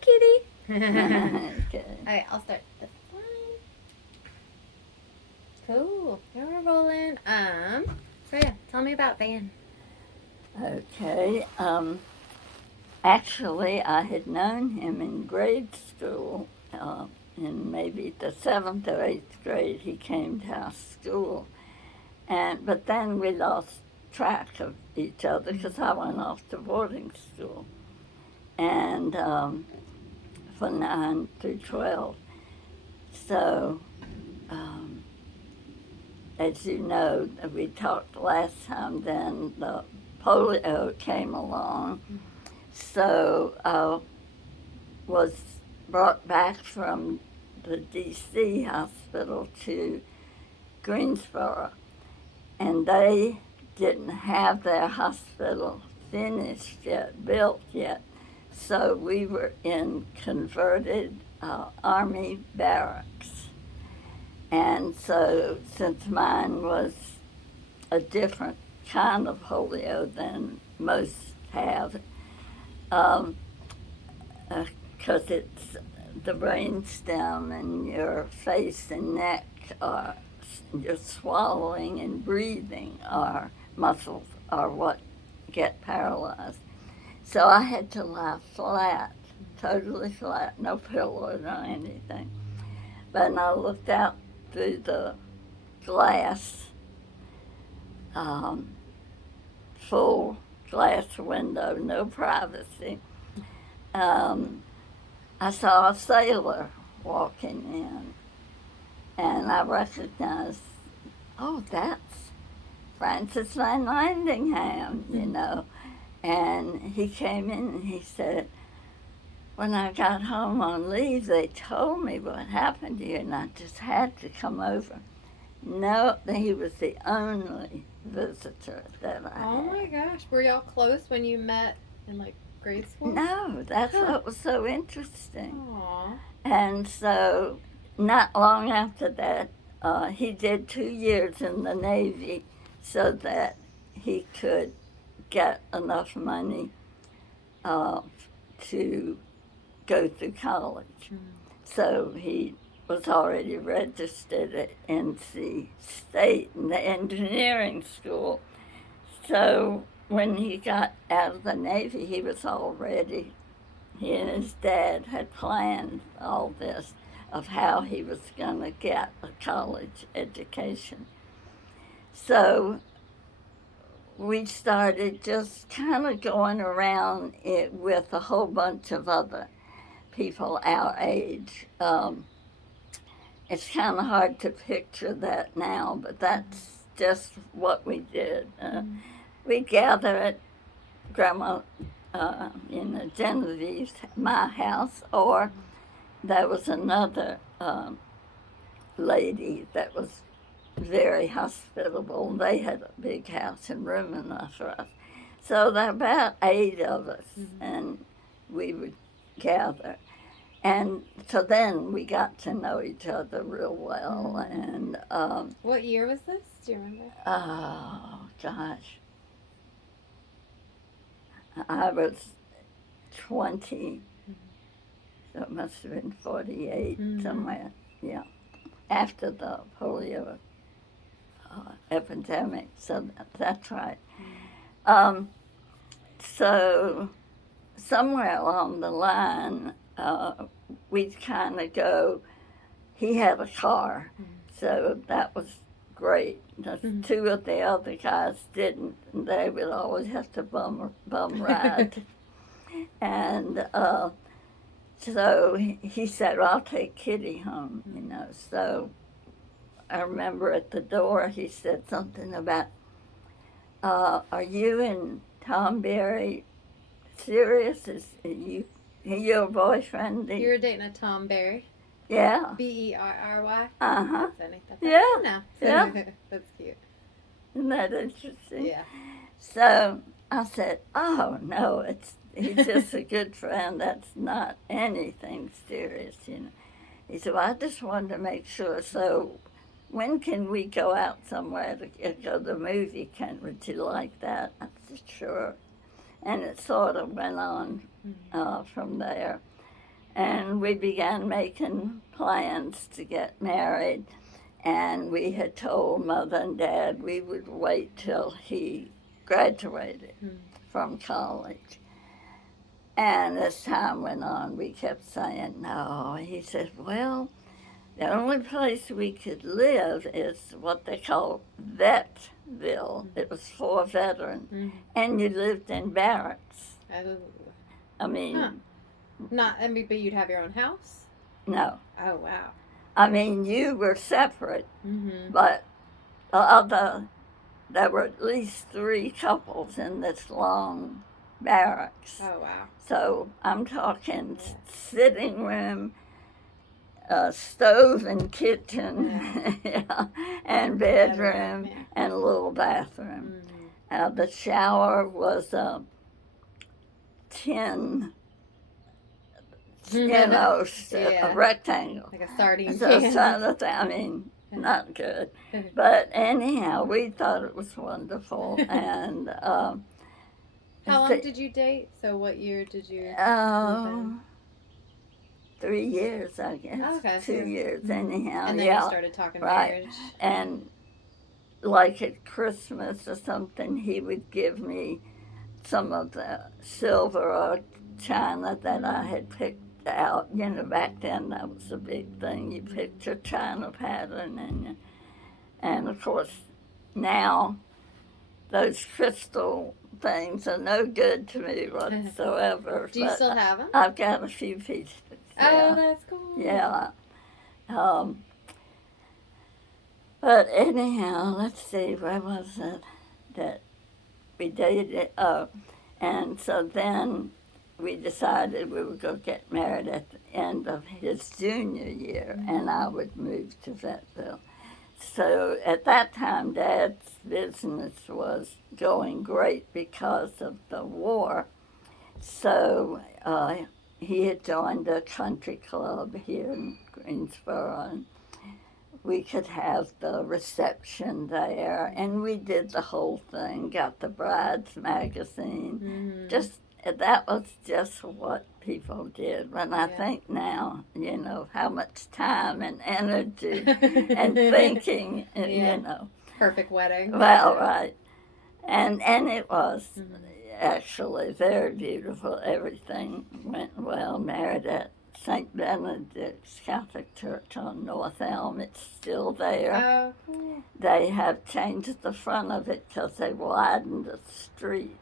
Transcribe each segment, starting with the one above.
kitty. Okay. All right, I'll start this one. Cool. Here we're rolling. So yeah, tell me about Van. Okay. Actually, I had known him in grade school. In maybe the 7th or 8th grade, he came to our school, but then we lost track of each other because I went off to boarding school, and for 9 through 12. So, um, as you know, we talked last time. Then the polio came along, so was brought back from the D.C. hospital to Greensboro, and they didn't have their hospital finished yet, built yet. So we were in converted Army barracks. And so, since mine was a different kind of polio than most have, because it's the brain stem and your face and neck are your swallowing and breathing are muscles are what get paralyzed. So I had to lie flat, totally flat, no pillow or anything. But I looked out through the glass, um, full glass window, no privacy. I saw a sailor walking in, and I recognized, oh, that's Francis Van Landingham, you know. And he came in and he said, when I got home on leave, they told me what happened to you, and I just had to come over. No, he was the only visitor that I had. Oh my gosh, were y'all close when you met in like grade school? No, that's what was so interesting. Aww. And so, not long after that, he did 2 years in the Navy so that he could get enough money to go through college. So he was already registered at NC State in the engineering school. So when he got out of the Navy, he was all ready. He and his dad had planned all this of how he was going to get a college education. So we started just kind of going around it with a whole bunch of other people our age. It's kind of hard to picture that now, but that's just what we did. We gather at Grandma, Genevieve's, my house, or there was another lady that was very hospitable. They had a big house and room enough for us. So there were about 8 of us, and we would gather. And so then we got to know each other real well. And what year was this? Do you remember? Oh gosh, I was 20, so it must have been 48 somewhere. Yeah, after the polio epidemic. So that's right. So somewhere along the line, we'd kind of go. He had a car, so that was great. The 2 of the other guys didn't, and they would always have to bum ride. And so he said, well, I'll take Kitty home, you know. So I remember at the door he said something about, are you and Tom Berry serious? Is your boyfriend? You were dating a Tom Berry? Yeah. Berry? Uh-huh. Yeah. Yeah. That's cute. Isn't that interesting? Yeah. So I said, oh, no, he's just a good friend. That's not anything serious, you know. He said, well, I just wanted to make sure. So when can we go out somewhere to go to the movie? Would you like that? I said, sure. And it sort of went on from there. And we began making plans to get married. And we had told Mother and Dad we would wait till he graduated from college. And as time went on, we kept saying no. He said, well, the only place we could live is what they call Vetville. It was for veterans. And you lived in barracks. Oh. I mean, But you'd have your own house? No. Oh, wow. I mean, you were separate, but there were at least 3 couples in this long barracks. Oh, wow. So I'm talking sitting room, stove and kitchen, and bedroom, and a little bathroom. The shower was a tin, a rectangle. Like a sardine can. I mean, not good. But anyhow, we thought it was wonderful. And how long did you date? So what year did you? 3 years, I guess. Oh, okay. 2 years, anyhow. And then you started talking marriage. And like at Christmas or something, he would give me some of the silver or china that I had picked out. You know, back then that was a big thing. You picked your china pattern, and of course now those crystal things are no good to me whatsoever. Do you still have them? I've got a few pieces. Oh, that's cool. Yeah. But anyhow, let's see, where was it that we dated? And so then we decided we would go get married at the end of his junior year, and I would move to Vetville. So at that time, Dad's business was going great because of the war. So he had joined a country club here in Greensboro, and we could have the reception there, and we did the whole thing, got the bride's magazine. That was just what people did. When I think now, you know, how much time and energy and thinking, you know. Perfect wedding. Well, right. And it was actually very beautiful. Everything went well. Married at St. Benedict's Catholic Church on North Elm. It's still there. Oh, cool. They have changed the front of it because they widened the street.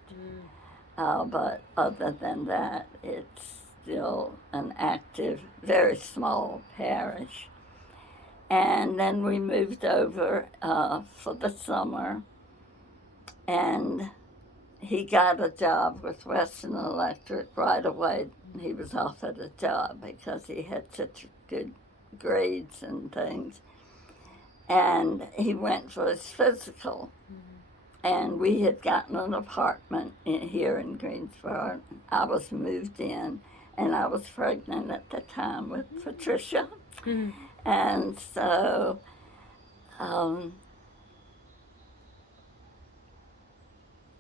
But other than that, it's still an active, very small parish. And then we moved over for the summer, and he got a job with Western Electric right away. He was offered a job because he had such good grades and things. And he went for his physical. And we had gotten an apartment here in Greensboro. I was moved in, and I was pregnant at the time with Patricia. And so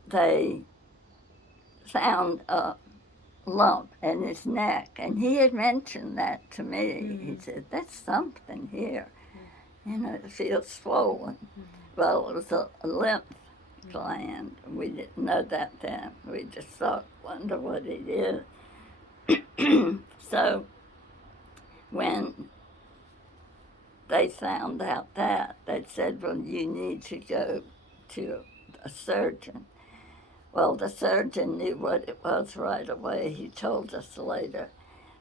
they found a lump in his neck, and he had mentioned that to me. He said, "That's something here. You know, it feels swollen." Well, it was a lymph gland. We didn't know that then. We just thought, wonder what it is. So when they found out that, they said, well, you need to go to a surgeon. Well, the surgeon knew what it was right away. He told us later.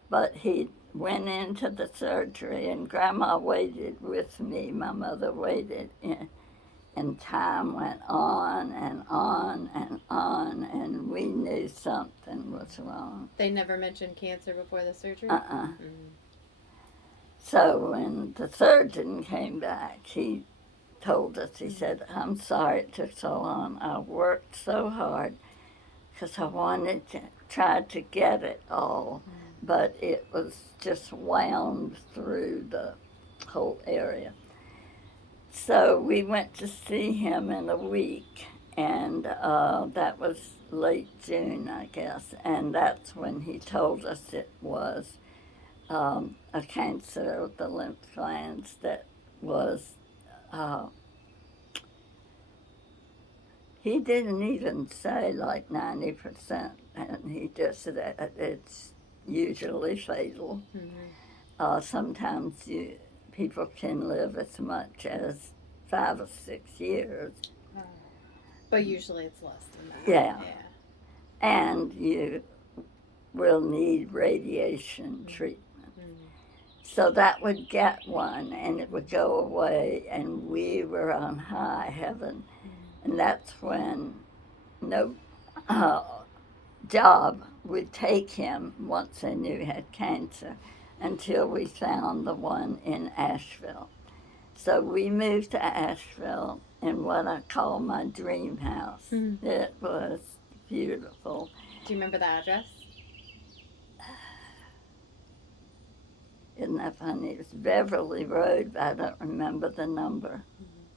But he went into the surgery, and Grandma waited with me. My mother waited and time went on and on and on, and we knew something was wrong. They never mentioned cancer before the surgery? So when the surgeon came back, he told us, he said, "I'm sorry it took so long. I worked so hard because I wanted to try to get it all, but it was just wound through the whole area." So we went to see him in a week, and that was late June, I guess, and that's when he told us it was a cancer of the lymph glands that was, he didn't even say like 90%, and he just said it's usually fatal. Sometimes people can live as much as 5 or 6 years. But usually it's less than that. Yeah. And you will need radiation treatment. So that would get one, and it would go away, and we were on high heaven. And that's when no job would take him once they knew he had cancer until we found the one in Asheville. So we moved to Asheville in what I call my dream house. It was beautiful. Do you remember the address? Isn't that funny? It's Beverly Road, but I don't remember the number.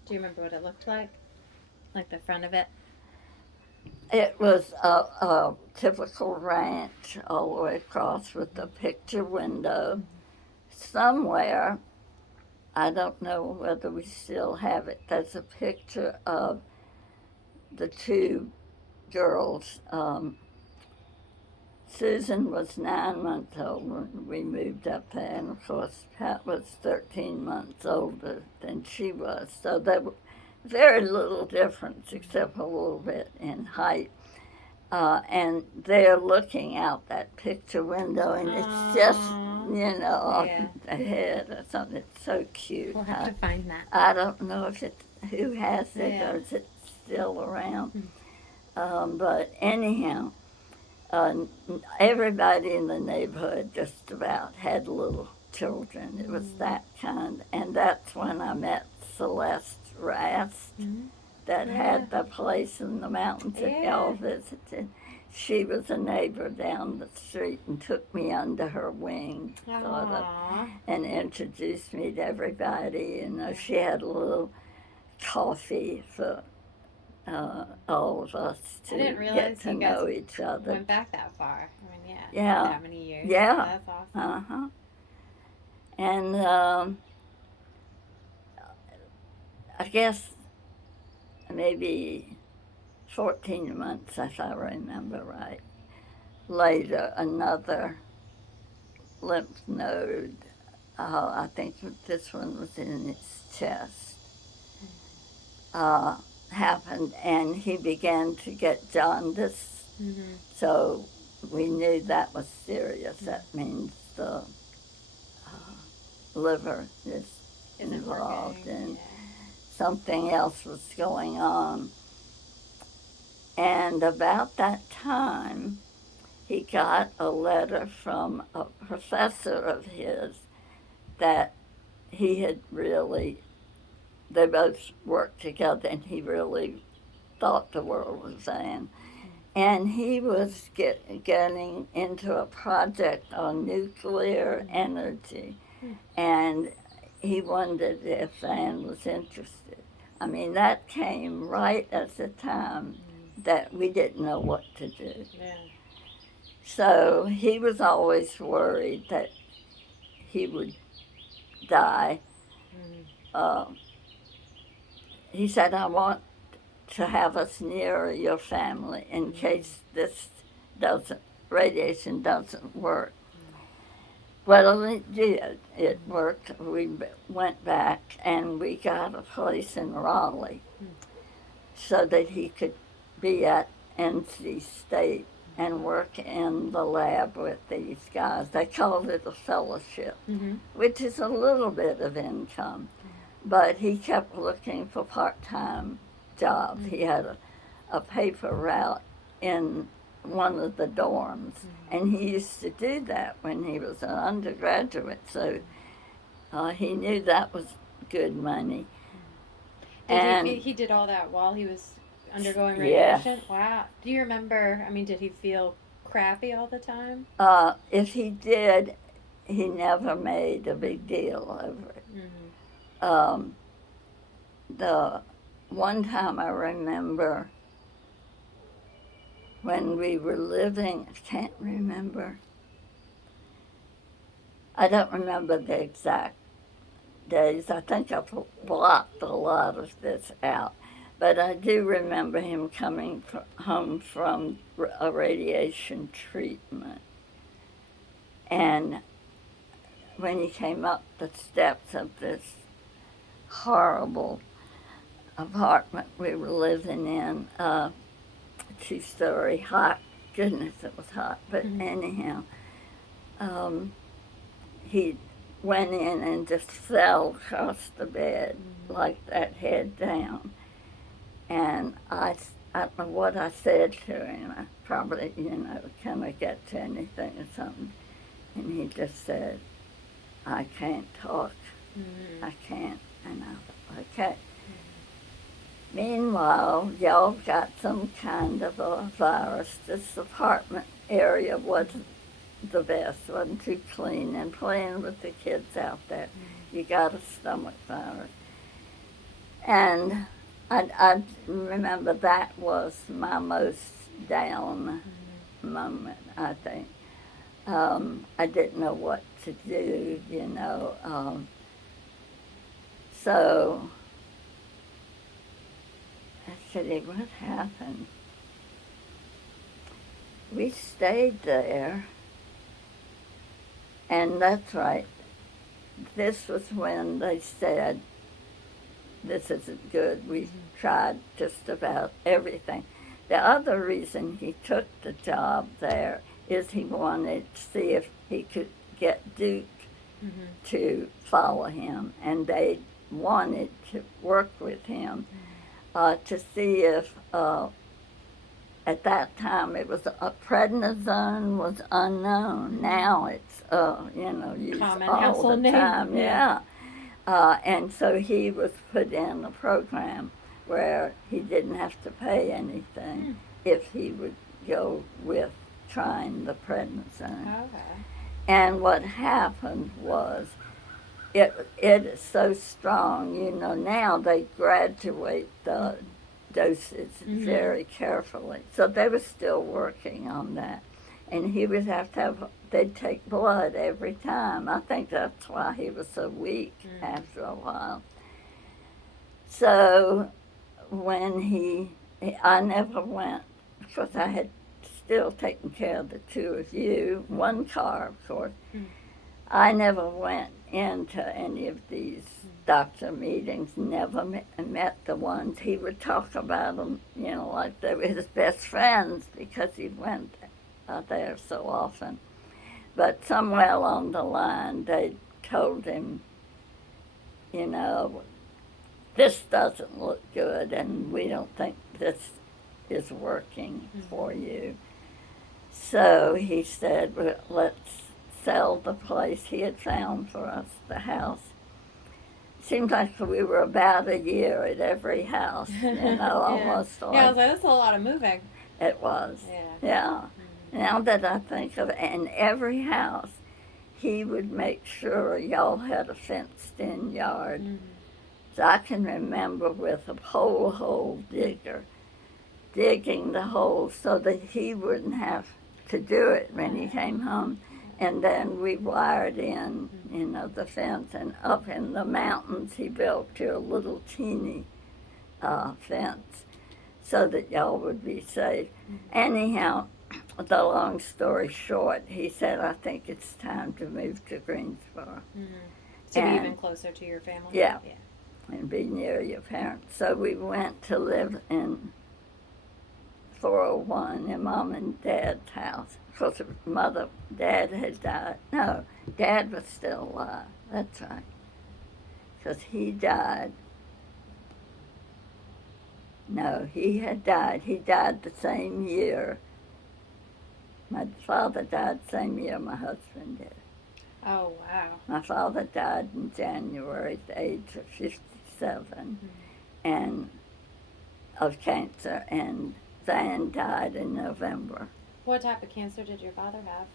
Do you remember what it looked like? Like the front of it? It was a typical ranch all the way across with a picture window. Somewhere, I don't know whether we still have it, there's a picture of the two girls. Susan was 9 months old when we moved up there, and of course Pat was 13 months older than she was. So there was very little difference except a little bit in height. And they're looking out that picture window, and it's just, off the head or something. It's so cute. We'll have to find that. I don't know if who has it or is it still around. But anyhow, everybody in the neighborhood just about had little children. It was that kind. And that's when I met Celeste Rast that had the place in the mountains that y'all visited. She was a neighbor down the street and took me under her wing, sort of, and introduced me to everybody. She had a little coffee for all of us to get to know each other. Went back that far. I mean, yeah. That many years. Yeah. That's awesome. And I guess maybe 14 months, if I remember right, later, another lymph node, I think this one was in his chest, happened, and he began to get jaundice. So we knew that was serious. That means the liver is involved, and something else was going on. And about that time, he got a letter from a professor of his that he had really, they both worked together, and he really thought the world was in. And he was getting into a project on nuclear energy, and he wondered if Anne was interested. I mean, that came right at the time that we didn't know what to do. So he was always worried that he would die. He said, I want to have us near your family in case radiation doesn't work. Well, it did. It worked. We went back and we got a place in Raleigh so that he could be at NC State and work in the lab with these guys. They called it a fellowship, which is a little bit of income. But he kept looking for part-time jobs. He had a paper route in one of the dorms, and he used to do that when he was an undergraduate, so he knew that was good money. He did all that while he was undergoing radiation? Yes. Wow. Do you remember, did he feel crappy all the time? If he did, he never made a big deal over it. The one time I remember when we were living, I can't remember, I don't remember the exact days. I think I've blocked a lot of this out. But I do remember him coming home from a radiation treatment. And when he came up the steps of this horrible apartment we were living in, 2-story, hot. Goodness, it was hot. But anyhow, he went in and just fell across the bed like that, head down. And I don't know what I said to him. I probably, can I get to anything or something? And he just said, I can't talk. I can't. And I thought, okay. Meanwhile, y'all got some kind of a virus. This apartment area wasn't the best, wasn't too clean, and playing with the kids out there, you got a stomach virus. And I remember that was my most down moment, I think. I didn't know what to do, so I said, what happened? We stayed there, and that's right. This was when they said, this isn't good. We've tried just about everything. The other reason he took the job there is he wanted to see if he could get Duke to follow him, and they wanted to work with him to see if at that time it was prednisone was unknown. Now it's used Common all household the name. time. Yeah. And so he was put in a program where he didn't have to pay anything if he would go with trying the prednisone. Okay. And what happened was, it is so strong, now they graduate the doses very carefully. So they were still working on that. And he would have to they'd take blood every time. I think that's why he was so weak after a while. So when I never went, because I had still taken care of the two of you, one car, of course. I never went into any of these doctor meetings, never met the ones. He would talk about them, like they were his best friends because he went there so often. But somewhere along the line, they told him, this doesn't look good and we don't think this is working for you. So he said, well, let's sell the place he had found for us, the house. Seemed like we were about a year at every house, almost. Yeah, I was like, that's a lot of moving. It was. Yeah. Now that I think of it, in every house, he would make sure y'all had a fenced-in yard. So I can remember with a hole digger, digging the hole so that he wouldn't have to do it when he came home. And then we wired in, the fence, and up in the mountains he built you a little teeny fence so that y'all would be safe. Anyhow, the long story short, he said, I think it's time to move to Greensboro. To be even closer to your family? Yeah, and be near your parents. So we went to live in 401 in Mom and Dad's house. Of course, Dad had died. No, Dad was still alive. That's right. Because he died. No, he had died. He died the same year. My father died the same year my husband did. Oh, wow. My father died in January at the age of 57 and of cancer, and Van died in November. What type of cancer did your father have?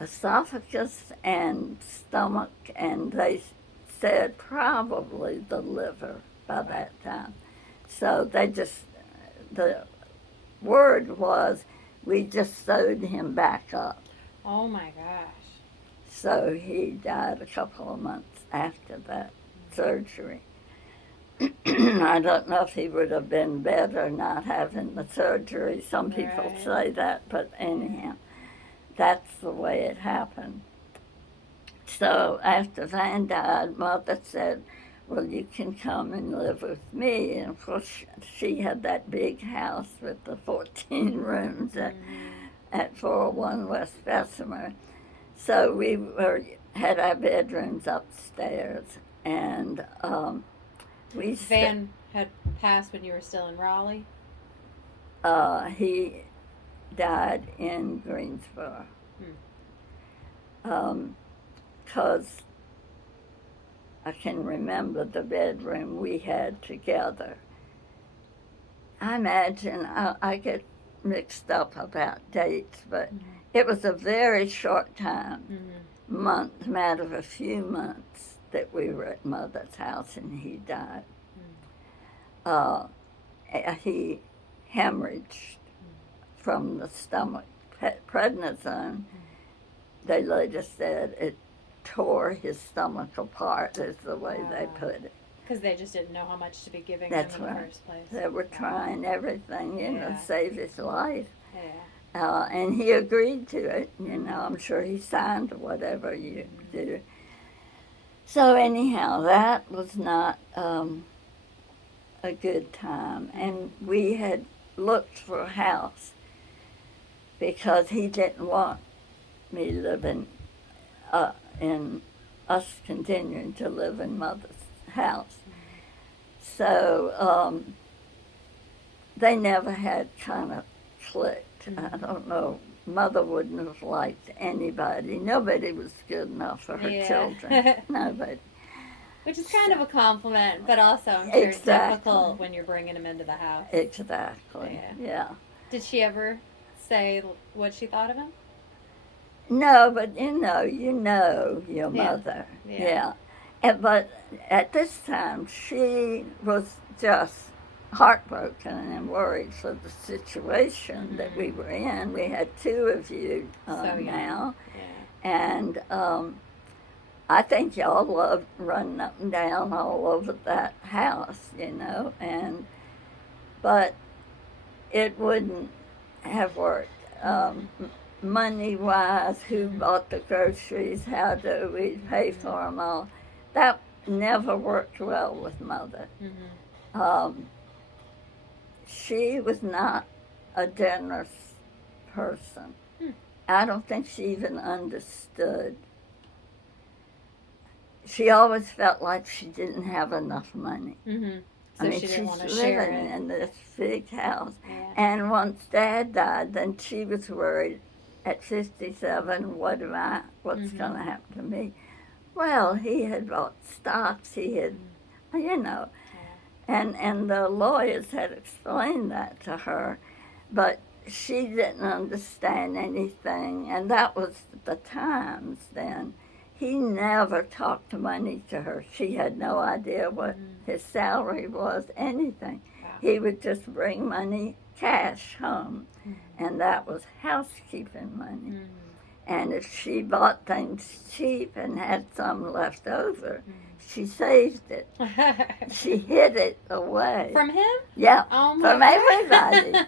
Esophagus and stomach, and they said probably the liver by that time. So the word was, we just sewed him back up. Oh my gosh. So he died a couple of months after that surgery. I don't know if he would have been better not having the surgery. Some people Right. say that, but anyhow, that's the way it happened. So after Van died, Mother said, well, you can come and live with me. And of course, she had that big house with the 14 rooms at 401 West Bessemer. So we had our bedrooms upstairs, and Van had passed when you were still in Raleigh. he died in Greensboro. Because I can remember the bedroom we had together. I imagine I get mixed up about dates, but it was a very short time, matter of a few months, that we were at Mother's house and he died. He hemorrhaged from the stomach. Prednisone, they later said it tore his stomach apart, is the way they put it. Because they just didn't know how much to be giving That's him in right. the first place. They were trying everything, to Yeah. save his life. Yeah. And he agreed to it. I'm sure he signed whatever you do. So anyhow, that was not a good time. And we had looked for a house because he didn't want me living in us continuing to live in Mother's house. So they never had kind of clicked. I don't know. Mother wouldn't have liked anybody. Nobody was good enough for her children. Nobody. Which is kind of a compliment, but also I'm sure Exactly. difficult when you're bringing him into the house. Exactly. Yeah. Did she ever say what she thought of him? No, but you know your mother. Yeah. But at this time, she was just heartbroken and worried for the situation that we were in. We had two of you now. Yeah. And I think y'all loved running up and down all over that house, but it wouldn't have worked. Money-wise, who bought the groceries, how do we pay for them all, that never worked well with Mother. She was not a generous person. I don't think she even understood. She always felt like she didn't have enough money. So she didn't want to share it. She's living in this big house. Yeah. And once Dad died, then she was worried at 57, what's going to happen to me? Well, he had bought stocks, he had, and the lawyers had explained that to her, but she didn't understand anything, and that was the times then. He never talked money to her. She had no idea what his salary was, anything. Wow. He would just bring money, cash, home, and that was housekeeping money. And if she bought things cheap and had some left over, she saved it. She hid it away. From him? Yeah, Oh my from everybody.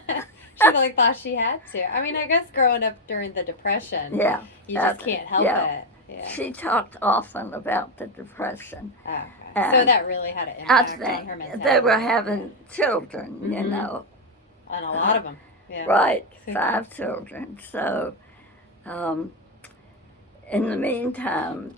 She thought she had to. I mean, I guess growing up during the Depression, Yeah. you just can't help it. Yeah. She talked often about the Depression. Okay. And So that really had an I impact on think her mentality. they were having children, And a lot of them. Yeah. Right, 5 children. So, in the meantime,